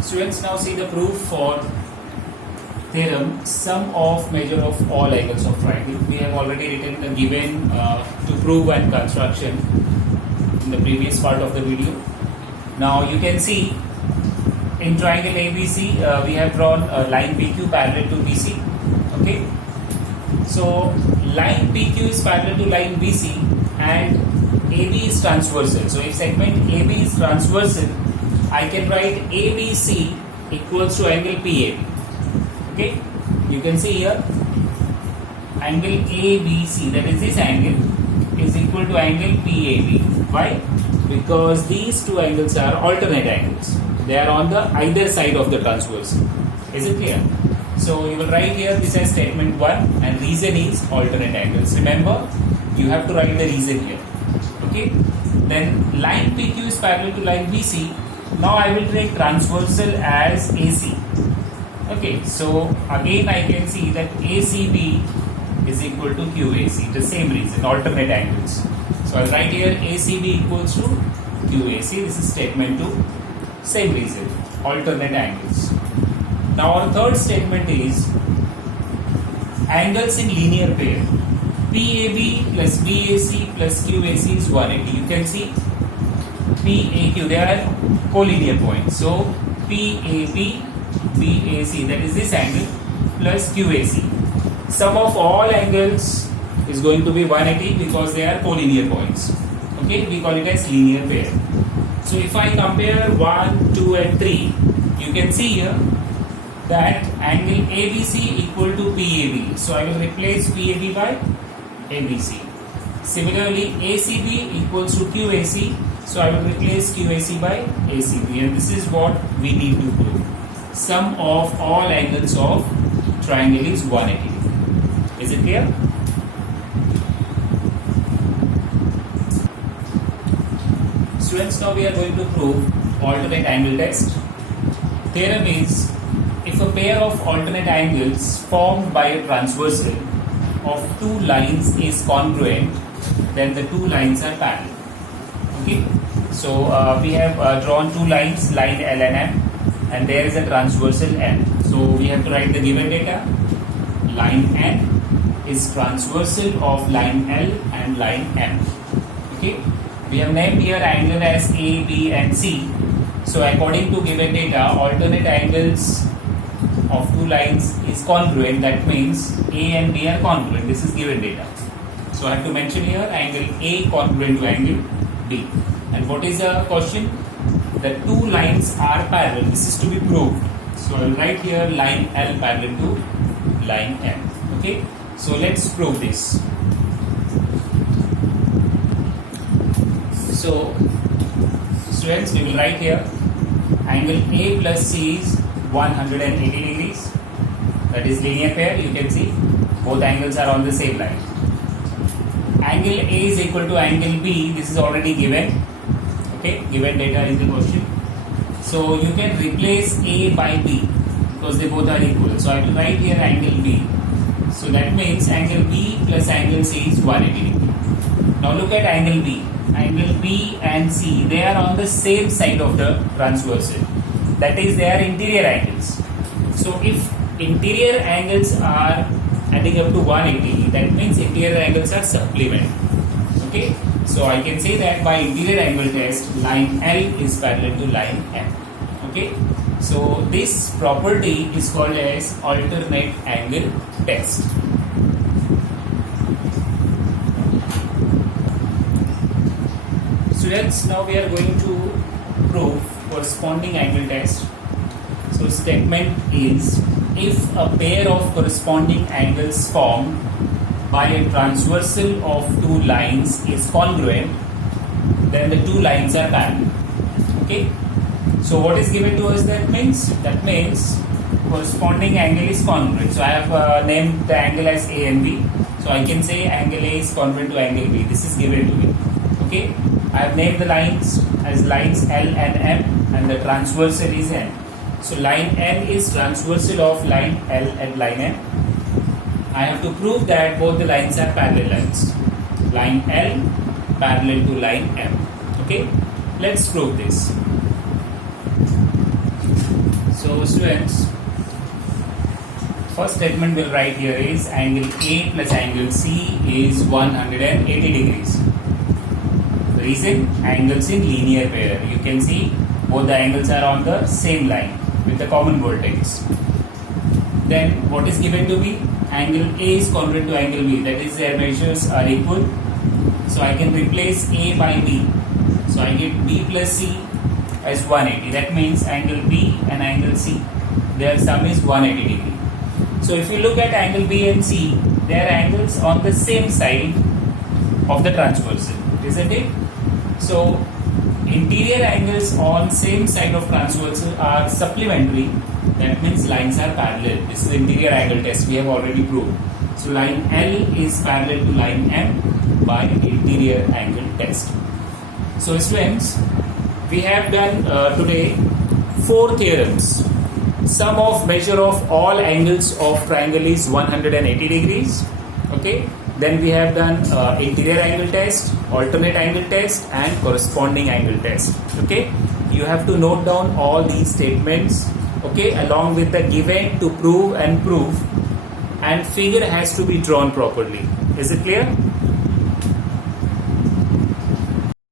Students, now see the proof for theorem sum of measure of all angles of triangle. We have already written the given to prove and construction in the previous part of the video. Now you can see in triangle ABC we have drawn a line PQ parallel to BC. Okay, so line PQ is parallel to line BC and AB is transversal. So if segment AB is transversal, I can write ABC equals to angle PAB. Okay, you can see here angle ABC, that is this angle, is equal to angle PAB. Why? Because these two angles are alternate angles. They are on the either side of the transversal. Is it clear? So you will write here this as statement 1 and reason is alternate angles. Remember, you have to write the reason here. Okay. Then line PQ is parallel to line BC. Now I will take transversal as AC. Okay. So again I can see that ACB is equal to QAC. The same reason, alternate angles. So I'll write here ACB equals to QAC. This is statement 2. Same reason, alternate angles. Now our third statement is angles in linear pair. PAB plus BAC plus QAC is 180. You can see PAQ, they are collinear points. So PAB, BAC, that is this angle, plus QAC. Sum of all angles is going to be 180 because they are collinear points. Okay, we call it as linear pair. So if I compare 1, 2 and 3, you can see here that angle ABC equal to PAB. So I will replace PAB by ABC. Similarly, ACB equals to QAC. So I will replace QAC by ACB. And this is what we need to prove. Sum of all angles of triangle is 180. Is it clear? Students, now we are going to prove alternate angle test. Theorem is, if a pair of alternate angles formed by a transversal of two lines is congruent, then the two lines are parallel. Okay, so we have drawn two lines, line L and M, and there is a transversal N. So we have to write the given data. Line N is transversal of line L and line M. Okay, we have named here angle as A, B and C. So according to given data, alternate angles of two lines is congruent. That means A and B are congruent. This is given data. So I have to mention here angle A congruent to angle B. And what is the question? The two lines are parallel. This is to be proved. So I will write here line L parallel to line M. Okay. So let's prove this. So students, we will write here angle A plus C is 180 degrees. That is linear pair. You can see both angles are on the same line. Angle A is equal to angle B. This is already given. Okay, given data in the question. So you can replace A by B because they both are equal. So I will write here angle B. So that means angle B plus angle C is 180 degrees. Now look at angle B. Angle B and C, they are on the same side of the transversal. That is, they are interior angles. So if interior angles are adding up to 180, that means interior angles are supplement. Okay, so I can say that by interior angle test, line L is parallel to line M. Okay, so this property is called as alternate angle test. Students, now we are going to prove corresponding angle test. So statement is, if a pair of corresponding angles formed by a transversal of two lines is congruent, then the two lines are parallel. Okay. So what is given to us? That means corresponding angle is congruent. So I have named the angle as A and B. So I can say angle A is congruent to angle B. This is given to me. Okay. I have named the lines as lines L and M and the transversal is N. So line N is transversal of line L and line M. I have to prove that both the lines are parallel lines. Line L parallel to line M. Okay, let's prove this. students, first statement we'll write here is angle A plus angle C is 180 degrees. Reason? Angles in linear pair. You can see both the angles are on the same line with the common vertex. Then what is given to me? Angle A is congruent to angle B. That is, their measures are equal. So I can replace A by B. So I get B plus C as 180. That means angle B and angle C, their sum is 180 degree. So if you look at angle B and C, they are angles on the same side of the transversal, isn't it? So interior angles on same side of transversal are supplementary. That means lines are parallel. This is interior angle test we have already proved. So line L is parallel to line M by interior angle test. So students, we have done today 4 theorems. Sum of measure of all angles of triangle is 180 degrees. Okay. Then we have done interior angle test, alternate angle test and corresponding angle test. Okay. You have to note down all these statements, okay, along with the given, to prove and prove, and figure has to be drawn properly. Is it clear?